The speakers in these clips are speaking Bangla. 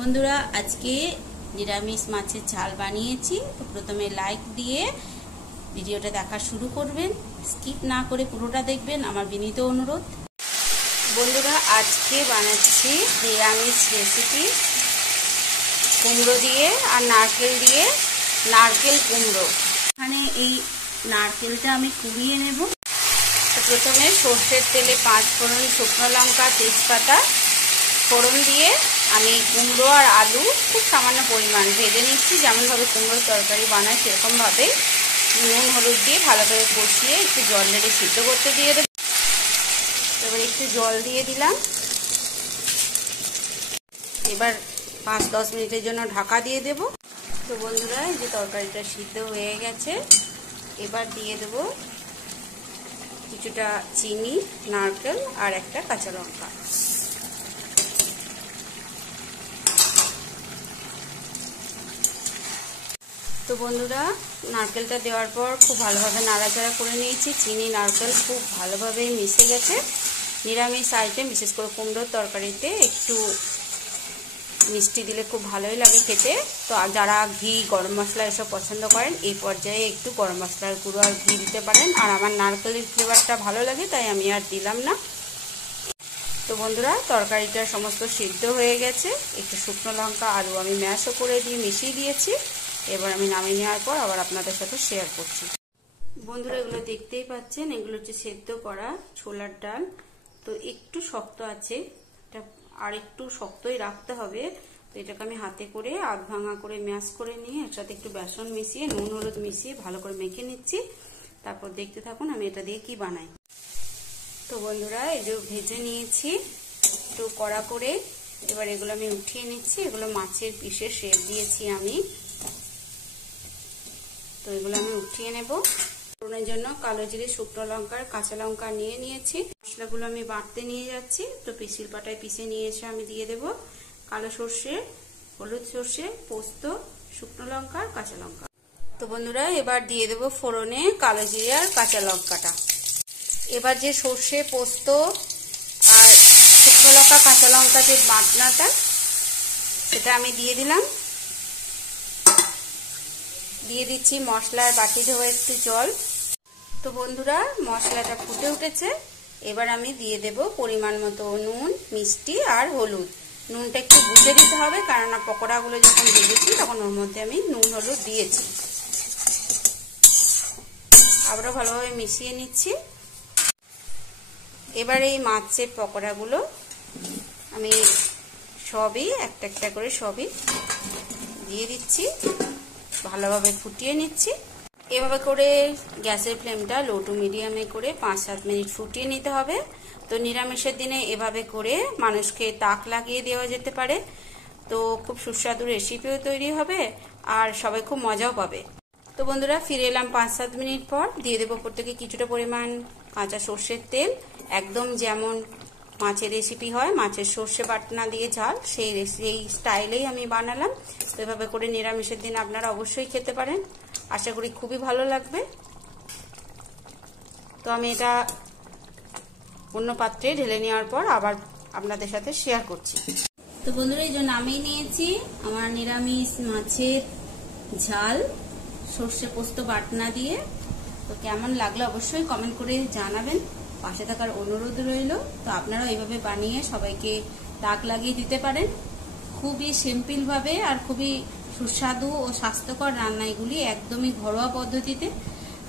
বন্ধুরা আজকে নিরামিষ মাছের ঝাল বানিয়েছি। তো প্রথমে লাইক দিয়ে ভিডিওটা দেখা শুরু করবেন, স্কিপ না করে পুরোটা দেখবেন আমার বিনীত অনুরোধ। বন্ধুরা আজকে বানাচ্ছি নিরামিষ রেসিপি কুমড়ো দিয়ে আর নারকেল দিয়ে, নারকেল কুমড়ো। এখানে এই নারকেলটা আমি কুড়িয়ে নেব। প্রথমে সর্ষের তেলে 5 ফোড়ন, শুকনো লঙ্কা, তেজপাতা ফোড়ন দিয়ে আমি কুমড়ো আর আলু খুব সামান্য পরিমাণ ভেজে নিচ্ছি। যেমনভাবে কুমড়োর তরকারি বানায় সেরকমভাবেই নুন হলুদ দিয়ে ভালো করে কষিয়ে একটু জল ঢেলে সিদ্ধ করতে দিয়ে দেবো। এবার একটু জল দিয়ে দিলাম। এবার 5-10 মিনিটের জন্য ঢাকা দিয়ে দেব। তো বন্ধুরা এই যে তরকারিটা সিদ্ধ হয়ে গেছে, এবার দিয়ে দেব কিছুটা চিনি, নারকেল আর একটা কাঁচা লঙ্কা। তো বন্ধুরা নারকেলটা দেওয়ার পর খুব ভালোভাবে নাড়াচাড়া করে নিয়েছি। চিনি নারকেল খুব ভালোভাবে মিশে গেছে। নিরামিষ আইটেম বিশেষ করে কুমড়োর তরকারিতে একটু মিষ্টি দিলে খুব ভালোই লাগে খেতে। তো যারা ঘি, গরম মশলা এসব পছন্দ করেন এই পর্যায়ে একটু গরম মশলার গুঁড়ো আর ঘি দিতে পারেন। আর আমার নারকেলের ফ্লেভারটা ভালো লাগে তাই আমি আর দিলাম না। তো বন্ধুরা তরকারিটা সমস্ত সিদ্ধ হয়ে গেছে। একটু শুকনো লঙ্কা আলু আমি ম্যাশও করে দিয়ে মিশিয়ে দিয়েছি। এবার আমি নামিয়ে নেওয়ার পর আবার আপনাদের সাথে শেয়ার করছি। বন্ধুরা এগুলো দেখতেই পাচ্ছেন, এগুলো হচ্ছে সেদ্ধ করা ছোলার ডাল। তো একটু শক্ত আছে, এটা আর একটু শক্তই রাখতে হবে। তো এটাকে আমি হাতে করে আধ ভাঙা করে ম্যাশ করে নিয়ে এর সাথে একটু বেসন মিশিয়ে নুন হলুদ মিশিয়ে ভালো করে মেখে নিচ্ছি। তারপর দেখতে থাকুন আমি এটা দিয়ে কি বানাই। তো বন্ধুরা এই যে ভেজে নিয়েছি একটু কড়া করে। এবার এগুলো আমি উঠিয়ে নিচ্ছি। এগুলো মাছের পিসের শেপ দিয়েছি আমি। তো এগুলো আমি উঠিয়ে নেব। ফোড়নের জন্য কালো জিরে, শুকনো লঙ্কা, কাঁচা লঙ্কা নিয়ে নিয়েছি। মশলাগুলো আমি বাটতে নিয়ে যাচ্ছি। তো পিসির পাটায় পিষে নিয়ে এসে আমি দিয়ে দেব কালো সর্ষে, হলুদ সর্ষে, পোস্ত, শুকনো লঙ্কা আর কাঁচা লঙ্কা। তো বন্ধুরা এবার দিয়ে দেব ফোড়নে কালো জিরে আর কাঁচা লঙ্কাটা। এবার যে সর্ষে, পোস্ত আর শুকনো লঙ্কা, কাঁচা লঙ্কা যে বাটনাটা সেটা আমি দিয়ে দিলাম। দিয়ে দিচ্ছি মশলার বাটি ধোয়া একটু জল। তো বন্ধুরা মশলাটা ফুটে উঠেছে। এবার আমি দিয়ে দেব পরিমাণ মতো নুন, মিষ্টি আর হলুদ। নুনটা একটু বুঝে দিতে হবে, কারণ পকোড়াগুলো যখন ভেজেছি তখন ওর মধ্যে আমি নুন হলুদ দিয়েছি। আবারও ভালোভাবে মিশিয়ে নিচ্ছি। এবার এই মাছের পকোড়াগুলো আমি সবই একটা একটা করে সবই দিয়ে দিচ্ছি, ভালোভাবে ফুটিয়ে নিচ্ছি। এভাবে করে গ্যাসের ফ্লেমটা লো টু মিডিয়ামে করে 5-7 মিনিট ফুটিয়ে নিতে হবে। তো নিরামিষের দিনে এভাবে করে মানুষকে তাক লাগিয়ে দেওয়া যেতে পারে। তো খুব সুস্বাদু রেসিপিও তৈরি হবে আর সবাই খুব মজাও পাবে। তো বন্ধুরা ফিরে এলাম 5-7 মিনিট পর। দিয়ে দেবো প্রত্যেকে কিছুটা পরিমাণ কাঁচা সর্ষের তেল। একদম যেমন মাছের রেসিপি হয়, মাছের সর্ষে বাটনা দিয়ে ঝাল, সেই স্টাইলেই আমি বানালাম। তো এভাবে করে নিরামিষের দিন আপনারা অবশ্যই খেতে পারেন, আশা করি খুবই ভালো লাগবে। তো আমি এটা অন্য পাত্রে ঢেলে নেওয়ার পর আবার আপনাদের সাথে শেয়ার করছি। তো বন্ধুরা এই যে নামিয়ে নিয়েছি আমার নিরামিষ মাছের ঝাল সর্ষে পোস্ত বাটনা দিয়ে। তো কেমন লাগলো অবশ্যই কমেন্ট করে জানাবেন, পাশে থাকার অনুরোধ রইল। তো আপনারাও এইভাবে বানিয়ে সবাইকে তাক লাগিয়ে দিতে পারেন। খুবই সিম্পল ভাবে আর খুবই সুস্বাদু ও স্বাস্থ্যকর রান্না এগুলি, একদমই ঘরোয়া পদ্ধতিতে।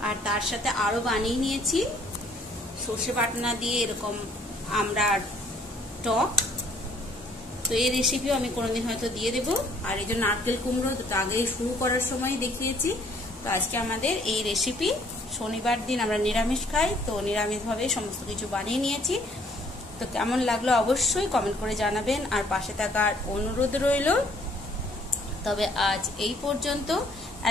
আর তার সাথে আরো বানিয়ে নিয়েছি সর্ষে বাটনা দিয়ে এরকম আমড়ার টক। তো এই রেসিপিও আমি কোনোদিন হয়তো দিয়ে দেবো। আর এই যে নারকেল কুমড়ো তো আগে শুরু করার সময় দেখিয়েছি। তো আজকে আমাদের এই রেসিপি, শনিবার দিন আমরা নিরামিষ খাই, তো নিরামিষভাবে সমস্ত কিছু বানিয়ে নিয়েছি। তো কেমন লাগলো অবশ্যই কমেন্ট করে জানাবেন আর পাশে থাকার অনুরোধ রইল। তবে আজ এই পর্যন্ত।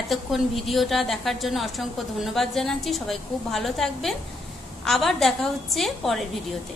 এতক্ষণ ভিডিওটা দেখার জন্য অসংখ্য ধন্যবাদ জানাচ্ছি। সবাই খুব ভালো থাকবেন। আবার দেখা হচ্ছে পরের ভিডিওতে।